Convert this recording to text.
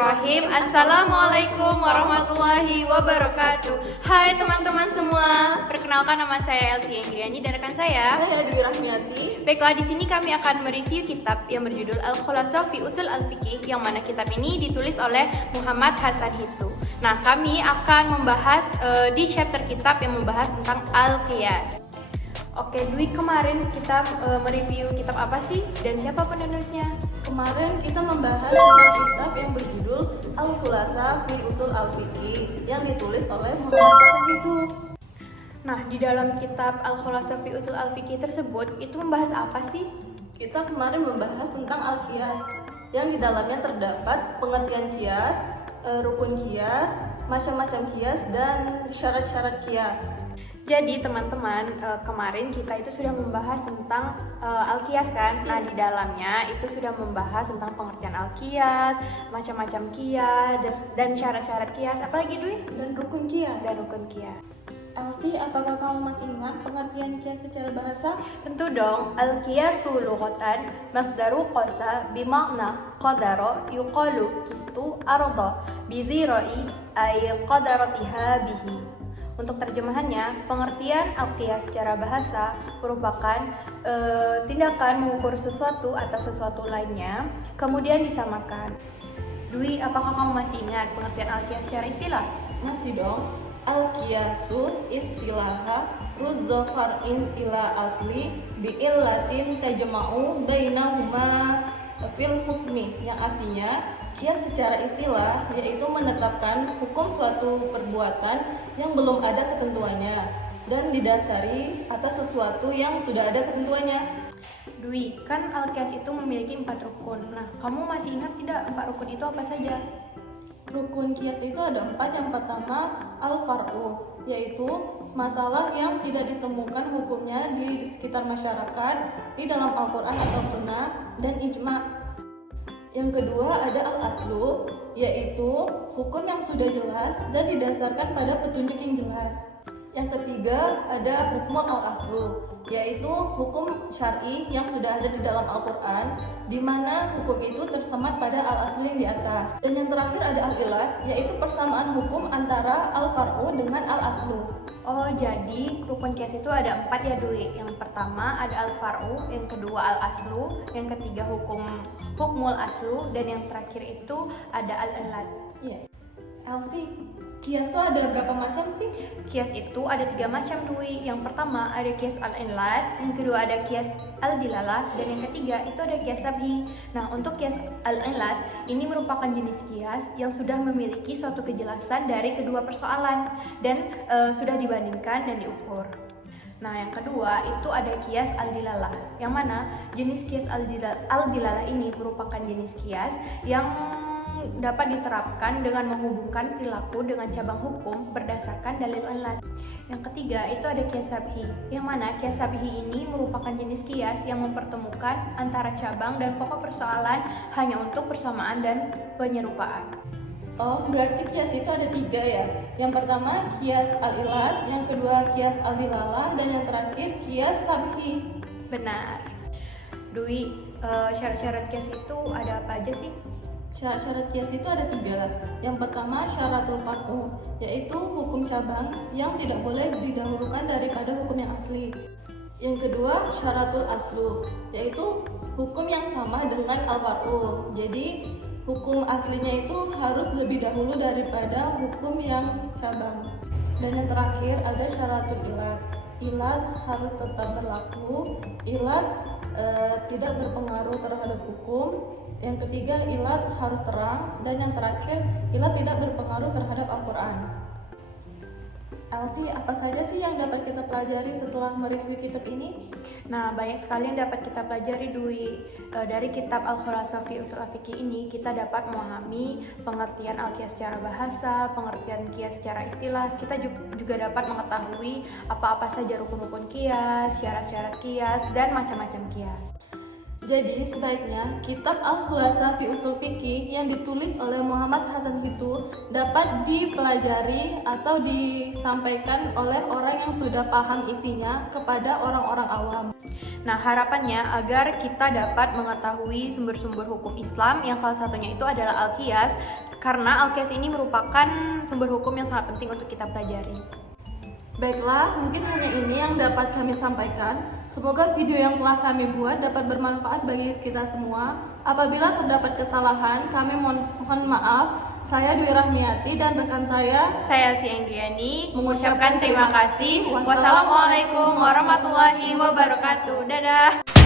Bismillahirrahmanirrahim. Assalamualaikum warahmatullahi wabarakatuh. Hai teman-teman semua, perkenalkan nama saya Elsie Endriani dan rekan saya Dwi Rahmiati. Baiklah, di sini kami akan mereview kitab yang berjudul Al-Khulasah fi Usul Al-Fiqih, yang mana kitab ini ditulis oleh Muhammad Hasan Hittu. Nah, kami akan membahas di chapter kitab yang membahas tentang Al-Qiyas. Oke, Dwi, kemarin kita mereview kitab apa sih dan siapa penulisnya? Kemarin kita membahas tentang kitab yang berjudul Al-Khulasah fi Usul Al-Fiqih yang ditulis oleh Muhammad Hasan Hittu. Nah, di dalam kitab Al-Khulasah fi Usul Al-Fiqih tersebut itu membahas apa sih? Kita kemarin membahas tentang Al-Qiyas yang di dalamnya terdapat pengertian qiyas, rukun qiyas, macam-macam qiyas, dan syarat-syarat qiyas. Jadi teman-teman, kemarin kita itu sudah membahas tentang Al-Qiyas kan? Nah, di dalamnya itu sudah membahas tentang pengertian Al-Qiyas, macam-macam qiyas, dan syarat-syarat qiyas. Apa lagi, Dwi? Dan rukun qiyas. Dan rukun qiyas. Elsie, apakah kamu masih ingat pengertian qiyas secara bahasa? Tentu dong. Al-qiyasu lughatan masdaru qasa bimakna qadara yuqalu kistu arda bidhirai ay qadaratiha bihi. Untuk terjemahannya, pengertian al-qiyas secara bahasa merupakan tindakan mengukur sesuatu atas sesuatu lainnya, kemudian disamakan. Dwi, apakah kamu masih ingat pengertian al-qiyas secara istilah? Masih dong. Al-qiyasu istilaha ruzza far'in ila asli bi'illatin tajma'u bainahuma fil hukmi, yang artinya qiyas secara istilah yaitu menetapkan hukum suatu perbuatan yang belum ada ketentuannya dan didasari atas sesuatu yang sudah ada ketentuannya. Dwi, kan al-qiyas itu memiliki 4 rukun. Nah, kamu masih ingat tidak 4 rukun itu apa saja? Rukun qiyas itu ada 4. Yang pertama al-far'u, yaitu masalah yang tidak ditemukan hukumnya di sekitar masyarakat, di dalam Al-Quran atau Sunnah, dan ijma'. Yang kedua ada al-aslu, yaitu hukum yang sudah jelas dan didasarkan pada petunjuk yang jelas. Yang ketiga ada hukmul al-aslu, yaitu hukum syar'i yang sudah ada di dalam Al-Quran, di mana hukum itu tersemat pada al-aslu yang di atas. Dan yang terakhir ada al-ilat, yaitu persamaan hukum antara al-far'u dengan al-aslu. Oh, jadi rukun qiyas itu ada 4 ya, Dwi. Yang pertama ada al-far'u, yang kedua al-aslu, yang ketiga hukmul aslu, dan yang terakhir itu ada al-ilat. Iya. Elsie, qiyas itu ada berapa macam sih? Qiyas itu ada 3 macam, Dwi. Yang pertama ada qiyas al-ilat, yang kedua ada qiyas al-dilalah, dan yang ketiga itu ada qiyas sabhi. Nah, untuk qiyas al-ilat ini merupakan jenis qiyas yang sudah memiliki suatu kejelasan dari kedua persoalan dan sudah dibandingkan dan diukur. Nah, yang kedua itu ada qiyas al-dilalah, yang mana jenis qiyas al-dilalah ini merupakan jenis qiyas yang dapat diterapkan dengan menghubungkan perilaku dengan cabang hukum berdasarkan dalil ilat. Yang ketiga itu ada qiyas sabhi, yang mana qiyas sabhi ini merupakan jenis qiyas yang mempertemukan antara cabang dan pokok persoalan hanya untuk persamaan dan penyerupaan. Oh, berarti qiyas itu ada 3 ya. Yang pertama qiyas al-ilat, yang kedua qiyas al-dilalah, dan yang terakhir qiyas sabhi. Benar. Dwi, syarat-syarat qiyas itu ada apa aja sih? Syarat-syarat qiyas itu ada 3. Yang pertama syaratul far'u, yaitu hukum cabang yang tidak boleh didahulukan daripada hukum yang asli. Yang kedua syaratul aslu, yaitu hukum yang sama dengan al-far'u. Jadi hukum aslinya itu harus lebih dahulu daripada hukum yang cabang. Dan yang terakhir ada syaratul ilat. Ilat harus tetap berlaku. Ilat tidak berpengaruh terhadap hukum. Yang ketiga ilat harus terang, dan yang terakhir ilat tidak berpengaruh terhadap Al-Quran. Elsie, apa saja sih yang dapat kita pelajari setelah mereview kitab ini? Nah, banyak sekali yang dapat kita pelajari, Dwi. Dari kitab Al-Khulasah fi Usul Al-Fiqih ini kita dapat memahami pengertian al-qiyas secara bahasa, pengertian qiyas secara istilah. Kita juga dapat mengetahui apa-apa saja rukun-rukun qiyas, syarat-syarat qiyas, dan macam-macam qiyas. Jadi sebaiknya kitab Al-Khulasah fi Usul Fiqih yang ditulis oleh Muhammad Hasan Hittu dapat dipelajari atau disampaikan oleh orang yang sudah paham isinya kepada orang-orang awam. Nah, harapannya agar kita dapat mengetahui sumber-sumber hukum Islam yang salah satunya itu adalah Al-Qiyas, karena Al-Qiyas ini merupakan sumber hukum yang sangat penting untuk kita pelajari. Baiklah, mungkin hanya ini yang dapat kami sampaikan. Semoga video yang telah kami buat dapat bermanfaat bagi kita semua. Apabila terdapat kesalahan, kami mohon maaf. Saya Dwi Rahmiati dan rekan saya Si Endriani mengucapkan terima kasih. Wassalamualaikum warahmatullahi wabarakatuh. Dadah.